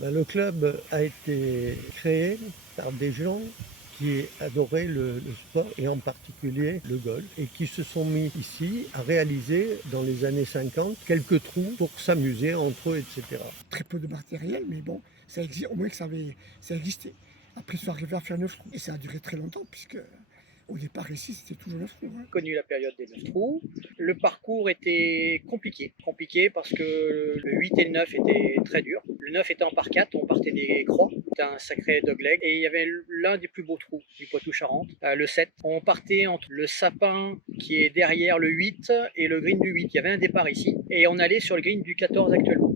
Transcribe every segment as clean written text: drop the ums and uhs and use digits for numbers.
Le club a été créé par des gens qui adoraient le sport et en particulier le golf et qui se sont mis ici à réaliser dans les années 50 quelques trous pour s'amuser entre eux, etc. Très peu de matériel, mais bon, ça existe, au moins que ça existait. Après, ils sont arrivés à faire 9 trous. Et ça a duré très longtemps, puisque au départ, ici, c'était toujours 9 trous. Hein. Connu la période des 9 trous. Le parcours était compliqué parce que le 8 et le 9 étaient très durs. Le 9 était en par 4, on partait des croix, c'était un sacré dogleg. Et il y avait l'un des plus beaux trous du Poitou-Charentes, le 7. On partait entre le sapin qui est derrière le 8 et le green du 8. Il y avait un départ ici et on allait sur le green du 14 actuellement.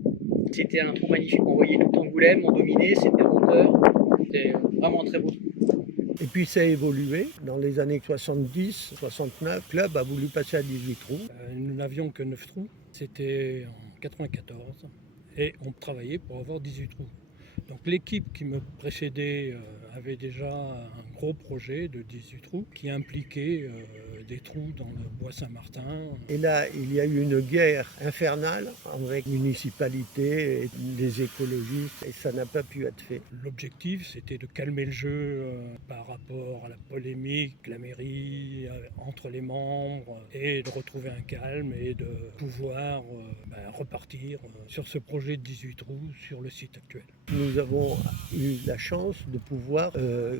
C'était un trou magnifique, on voyait tout Angoulême, on dominait, c'était en hauteur. C'était vraiment un très beau trou. Et puis ça a évolué. Dans les années 70, 69, le club a voulu passer à 18 trous. Nous n'avions que 9 trous, c'était en 94, et on travaillait pour avoir 18 trous. Donc l'équipe qui me précédait avait déjà un gros projet de 18 trous qui impliquait des trous dans le bois Saint-Martin. Et là, il y a eu une guerre infernale avec la municipalité et les écologistes et ça n'a pas pu être fait. L'objectif, c'était de calmer le jeu par rapport à la polémique, la mairie, entre les membres, et de retrouver un calme et de pouvoir repartir sur ce projet de 18 trous sur le site actuel. Nous avons eu la chance de pouvoir,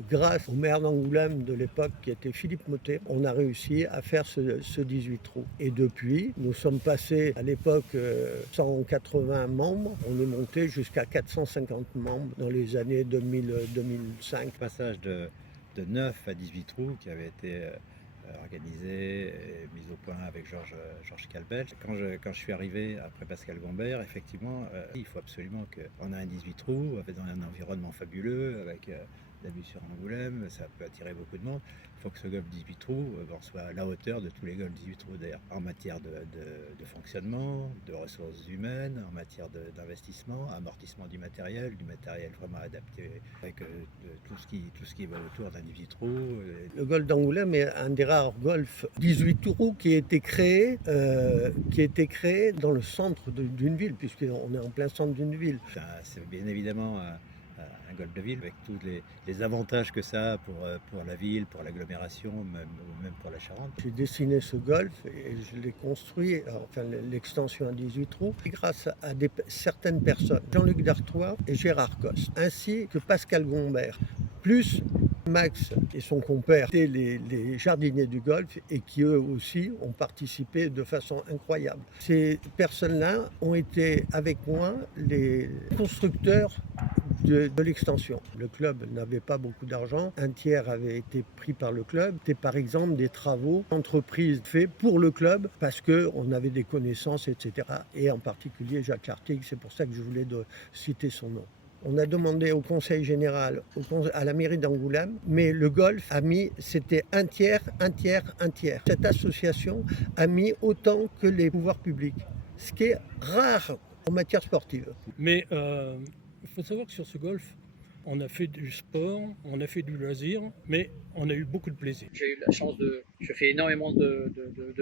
grâce au maire d'Angoulême de l'époque qui était Philippe Mottet, on a réussi à faire ce 18 trous. Et depuis, nous sommes passés à l'époque 180 membres, on est monté jusqu'à 450 membres dans les années 2005. Passage de 9 à 18 trous qui avait été organisé et mis au point avec Georges Calbel. Quand je suis arrivé après Pascal Gombert, effectivement, il faut absolument qu'on ait un 18 trous dans un environnement fabuleux avec la vue sur Angoulême, ça peut attirer beaucoup de monde. Il faut que ce golf 18 trous soit à la hauteur de tous les golfs 18 trous d'air, en matière de fonctionnement, de ressources humaines, en matière d'investissement, amortissement du matériel vraiment adapté avec tout ce qui va autour d'un 18 trous. Le golf d'Angoulême est un des rares golfs 18 trous qui a été créé dans le centre d'une ville, puisqu'on est en plein centre d'une ville. C'est bien évidemment un golf de ville avec tous les avantages que ça a pour la ville, pour l'agglomération, même pour la Charente. J'ai dessiné ce golf et je l'ai construit, enfin l'extension à 18 trous, grâce à certaines personnes, Jean-Luc Dartois et Gérard Coste, ainsi que Pascal Gombert, plus Max et son compère étaient les jardiniers du golf et qui eux aussi ont participé de façon incroyable. Ces personnes-là ont été avec moi les constructeurs de l'extension. Le club n'avait pas beaucoup d'argent, un tiers avait été pris par le club. C'était par exemple des travaux d'entreprise faits pour le club parce qu'on avait des connaissances, etc. Et en particulier Jacques Lartigue, c'est pour ça que je voulais citer son nom. On a demandé au conseil général, à la mairie d'Angoulême, mais le golf c'était un tiers. Cette association a mis autant que les pouvoirs publics, ce qui est rare en matière sportive. Mais il faut savoir que sur ce golf, on a fait du sport, on a fait du loisir, mais on a eu beaucoup de plaisir. J'ai eu la chance je fais énormément de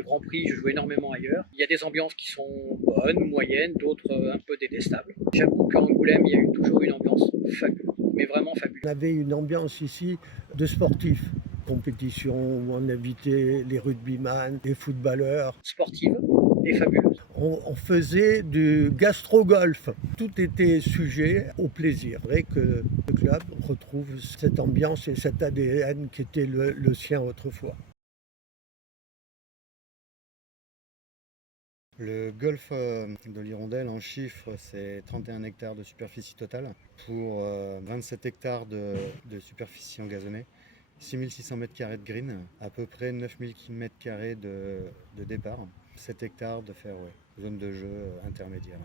grands prix, je joue énormément ailleurs. Il y a des ambiances qui sont bonnes, moyennes, d'autres un peu détestables. J'avoue qu'à Angoulême, il y a eu toujours une ambiance fabuleuse, mais vraiment fabuleuse. On avait une ambiance ici de sportifs. Compétition où on invitait les rugbyman, les footballeurs. Sportive et fabuleuse. On faisait du gastro-golf. Tout était sujet au plaisir. C'est vrai que le club retrouve cette ambiance et cet ADN qui était le sien autrefois. Le golf de l'Hirondelle, en chiffres, c'est 31 hectares de superficie totale pour 27 hectares de superficie engazonnée, 6600 m² de green, à peu près 9000 m² de départ, 7 hectares de fairway, zone de jeu intermédiaire.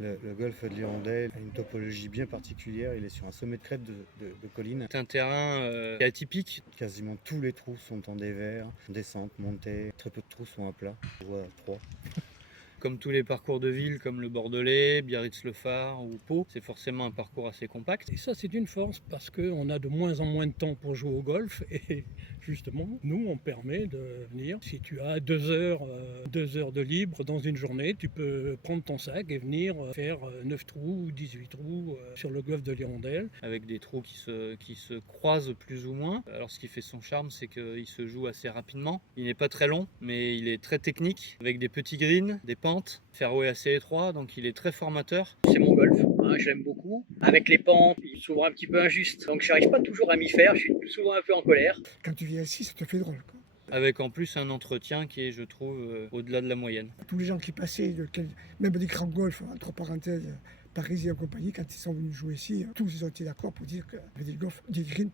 Le golf de l'Hirondelle a une topologie bien particulière, il est sur un sommet de crête de colline. C'est un terrain atypique. Quasiment tous les trous sont en dévers, descente, montée, très peu de trous sont à plat, je vois 3. Comme tous les parcours de ville, comme le Bordelais, Biarritz-le-Phare ou Pau, c'est forcément un parcours assez compact. Et ça, c'est une force parce qu'on a de moins en moins de temps pour jouer au golf et justement, nous, on permet de venir. Si tu as 2 heures de libre dans une journée, tu peux prendre ton sac et venir faire 9 trous ou 18 trous sur le golf de l'Hirondelle. Avec des trous qui se croisent plus ou moins. Alors ce qui fait son charme, c'est qu'il se joue assez rapidement. Il n'est pas très long, mais il est très technique, avec des petits greens, des pentes, fairway assez étroit, donc il est très formateur. C'est mon golf, hein, je l'aime beaucoup. Avec les pentes, il s'ouvre un petit peu injuste, donc je n'arrive pas toujours à m'y faire, je suis souvent un peu en colère. Quand tu viens ici, ça te fait drôle, quoi. Avec en plus un entretien qui est, je trouve, au-delà de la moyenne. Tous les gens qui passaient, même des grands golfs, entre parenthèses, Parisiens et compagnie, quand ils sont venus jouer ici, tous ils ont été d'accord pour dire qu'il y avait des greens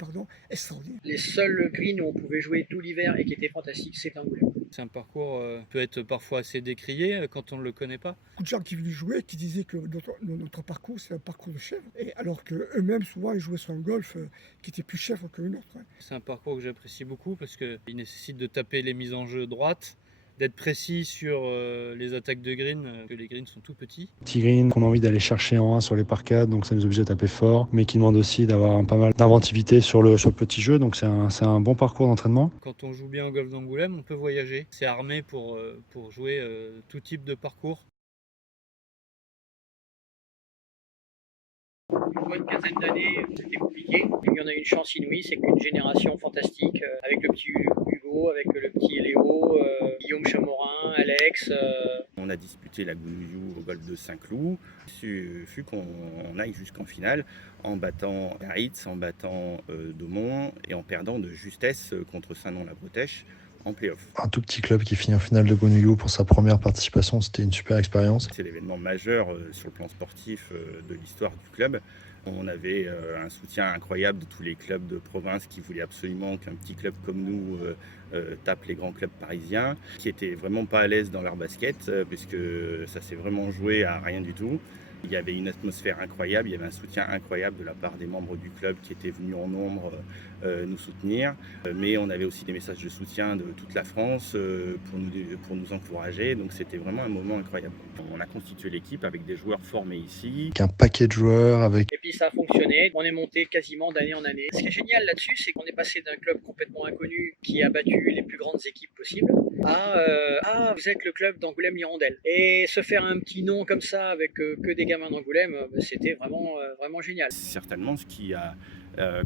extraordinaires. Les seuls greens où on pouvait jouer tout l'hiver et qui étaient fantastiques, c'est Angoulême. C'est un parcours qui peut être parfois assez décrié quand on ne le connaît pas. Beaucoup de gens qui venaient jouer qui disaient que notre parcours c'est un parcours de chèvre, et alors qu'eux-mêmes souvent ils jouaient sur un golf qui était plus chèvre qu'un autre. C'est un parcours que j'apprécie beaucoup parce qu'il nécessite de taper les mises en jeu droites, d'être précis sur les attaques de green, que les greens sont tout petits. Petit green qu'on a envie d'aller chercher en 1 sur les par 4, donc ça nous oblige à taper fort, mais qui demande aussi d'avoir pas mal d'inventivité sur le petit jeu, donc c'est un bon parcours d'entraînement. Quand on joue bien au golf d'Angoulême, on peut voyager. C'est armé pour jouer tout type de parcours. Une bonne quinzaine d'années, c'était compliqué. Et puis on a eu une chance inouïe, c'est qu'une génération fantastique, avec le petit Hugo, avec le petit Léo, Guillaume Chamorin, Alex. On a disputé la Gounouillou au golf de Saint-Cloud. Il fut qu'on aille jusqu'en finale en battant Biarritz, en battant Daumont et en perdant de justesse contre Saint-Nom-la-Bretèche en play-off. Un tout petit club qui finit en finale de Gounouillou pour sa première participation, c'était une super expérience. C'est l'événement majeur sur le plan sportif de l'histoire du club. On avait un soutien incroyable de tous les clubs de province qui voulaient absolument qu'un petit club comme nous tape les grands clubs parisiens, qui étaient vraiment pas à l'aise dans leur basket, puisque ça s'est vraiment joué à rien du tout. Il y avait une atmosphère incroyable, il y avait un soutien incroyable de la part des membres du club qui étaient venus en nombre nous soutenir. Mais on avait aussi des messages de soutien de toute la France pour nous encourager. Donc c'était vraiment un moment incroyable. On a constitué l'équipe avec des joueurs formés ici. Avec un paquet de joueurs, Et puis ça a fonctionné, on est monté quasiment d'année en année. Ce qui est génial là-dessus, c'est qu'on est passé d'un club complètement inconnu qui a battu les plus grandes équipes possibles à vous êtes le club d'Angoulême-Hirondelle. Et se faire un petit nom comme ça avec que des gamins d'Angoulême, c'était vraiment génial. C'est certainement ce qui a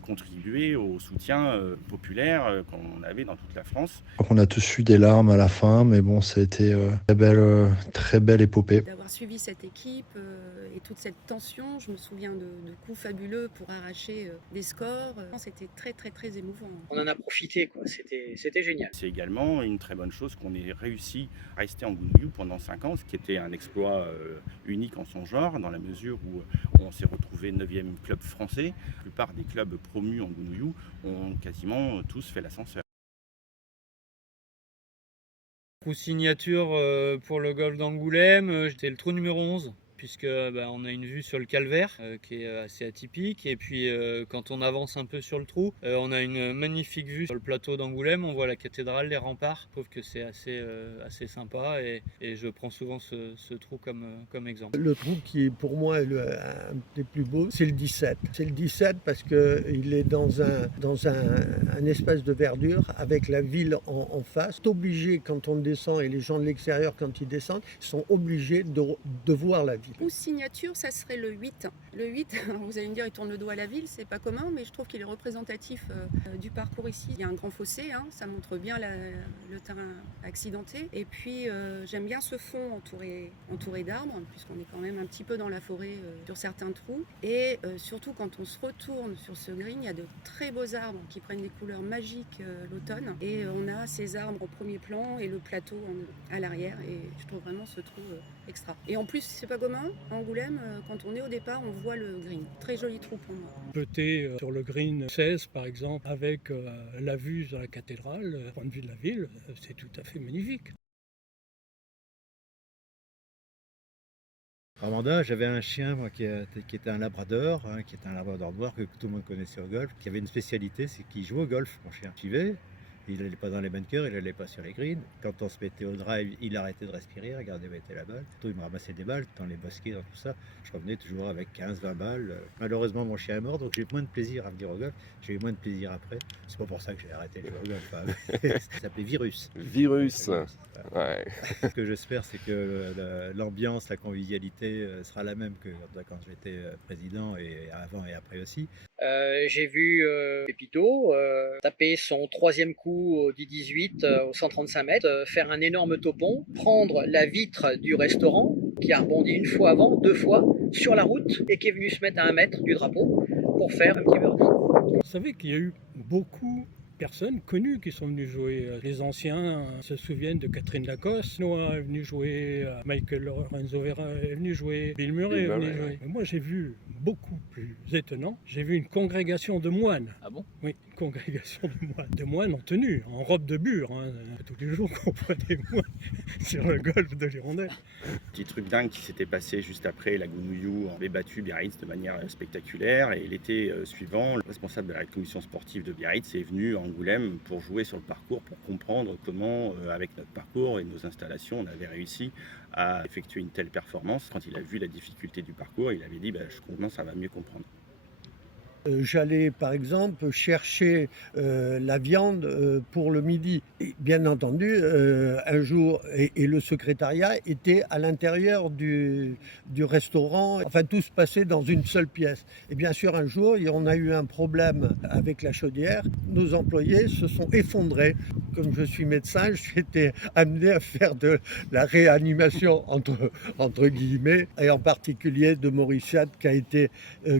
contribué au soutien populaire qu'on avait dans toute la France. on a tous eu des larmes à la fin, mais bon, ça a été très belle épopée. D'avoir suivi cette équipe et toute cette tension, je me souviens de coups fabuleux pour arracher des scores. C'était très très très émouvant. On en a profité, quoi. C'était génial. C'est également une très bonne chose qu'on ait réussi à rester en Gounouillou pendant 5 ans, ce qui était un exploit unique en son genre, dans la mesure où on s'est retrouvé 9e club français. La plupart des clubs promus en Gounouillou ont quasiment tous fait l'ascenseur. Coup signature pour le golf d'Angoulême, j'étais le trou numéro 11. Puisque on a une vue sur le calvaire qui est assez atypique, et puis quand on avance un peu sur le trou, on a une magnifique vue sur le plateau d'Angoulême, on voit la cathédrale, les remparts. Je trouve que c'est assez sympa, et je prends souvent ce trou comme exemple. Le trou qui pour moi est un des plus beaux, c'est le 17. C'est le 17 parce qu'il est dans un espace de verdure avec la ville en face. C'est obligé quand on descend, et les gens de l'extérieur quand ils descendent, sont obligés de voir la ville. Ou signature, ça serait le 8. Le 8, vous allez me dire, il tourne le dos à la ville, c'est pas commun, mais je trouve qu'il est représentatif du parcours ici. Il y a un grand fossé, ça montre bien le terrain accidenté. Et puis j'aime bien ce fond entouré d'arbres, puisqu'on est quand même un petit peu dans la forêt sur certains trous. Et surtout quand on se retourne sur ce green, il y a de très beaux arbres qui prennent des couleurs magiques l'automne. Et on a ces arbres au premier plan et le plateau à l'arrière. Et je trouve vraiment ce trou extra. Et en plus, c'est pas commun. À Angoulême, quand on est au départ, on voit le green. Très joli trou pour moi. Jeter sur le green 16 par exemple, avec la vue sur la cathédrale, le point de vue de la ville, c'est tout à fait magnifique. À Manda, j'avais un chien moi, qui était un labrador, qui était un labrador noir que tout le monde connaissait au golf, qui avait une spécialité, c'est qu'il jouait au golf, mon chien. J'y vais, Il n'allait pas dans les bunkers, il n'allait pas sur les greens. Quand on se mettait au drive, il arrêtait de respirer, regardez où était la balle. Il me ramassait des balles dans les bosquets, dans tout ça. Je revenais toujours avec 15-20 balles. Malheureusement, mon chien est mort, donc j'ai eu moins de plaisir à venir au golf. J'ai eu moins de plaisir après. C'est pas pour ça que j'ai arrêté les golf. Ça s'appelait Virus. Virus. Ouais. Ce que j'espère, c'est que l'ambiance, la convivialité sera la même que quand j'étais président et avant et après aussi. J'ai vu Pépito taper son 3e coup au 10-18 au 135 mètres, faire un énorme topon, prendre la vitre du restaurant qui a rebondi une fois avant, 2 fois sur la route et qui est venu se mettre à 1 mètre du drapeau pour faire un petit birdie. Vous savez qu'il y a eu beaucoup de personnes connues qui sont venues jouer. Les anciens se souviennent de Catherine Lacoste, Noah est venu jouer, Michael Lorenzo Vera est venu jouer, Bill Murray est venu jouer. Mais moi j'ai vu beaucoup plus étonnant, j'ai vu une congrégation de moines. Ah bon? Oui, une congrégation de moines en tenue, en robe de bure. Tous les jours qu'on voit des moines sur le golfe de l'Hirondelle. Petit truc dingue qui s'était passé juste après, la Gounouillou avait battu Biarritz de manière spectaculaire et l'été suivant, le responsable de la commission sportive de Biarritz est venu à Angoulême pour jouer sur le parcours, pour comprendre comment, avec notre parcours et nos installations, on avait réussi à effectuer une telle performance. Quand il a vu la difficulté du parcours, il avait dit je commence à mieux comprendre. J'allais par exemple chercher la viande pour le midi. Et bien entendu, un jour, et le secrétariat était à l'intérieur du restaurant. Enfin, tout se passait dans une seule pièce. Et bien sûr, un jour, on a eu un problème avec la chaudière. Nos employés se sont effondrés. Comme je suis médecin, j'ai été amené à faire de la réanimation entre guillemets, et en particulier de Mauriciade, qui a été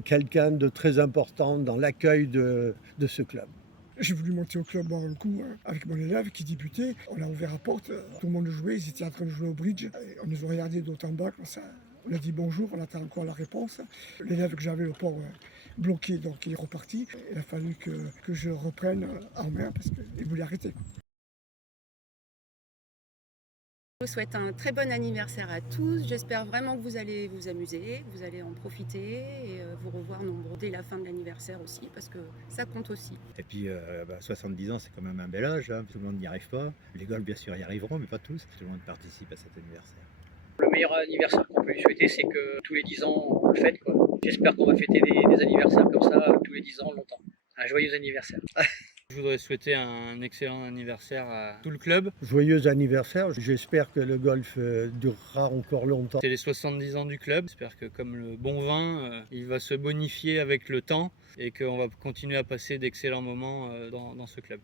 quelqu'un de très important dans l'accueil de ce club. J'ai voulu monter au club boire un coup avec mon élève qui débutait. On a ouvert la porte, tout le monde jouait, ils étaient en train de jouer au bridge. Et on nous a regardé d'autre en bas, comme ça. On a dit bonjour, on attend encore la réponse. L'élève que j'avais au port bloqué, donc il est reparti. Il a fallu que je reprenne en main parce qu'il voulait arrêter. Je vous souhaite un très bon anniversaire à tous. J'espère vraiment que vous allez vous amuser, que vous allez en profiter et vous revoir nombreux dès la fin de l'anniversaire aussi, parce que ça compte aussi. Et puis 70 ans, c'est quand même un bel âge. Tout le monde n'y arrive pas. Les golfs, bien sûr, y arriveront, mais pas tous. Tout le monde participe à cet anniversaire. Le meilleur anniversaire qu'on peut lui souhaiter, c'est que tous les 10 ans, on le fête, quoi. J'espère qu'on va fêter des anniversaires comme ça tous les 10 ans longtemps. Un joyeux anniversaire. Je voudrais souhaiter un excellent anniversaire à tout le club. Joyeux anniversaire, j'espère que le golf durera encore longtemps. C'est les 70 ans du club. J'espère que comme le bon vin, il va se bonifier avec le temps et qu'on va continuer à passer d'excellents moments dans ce club.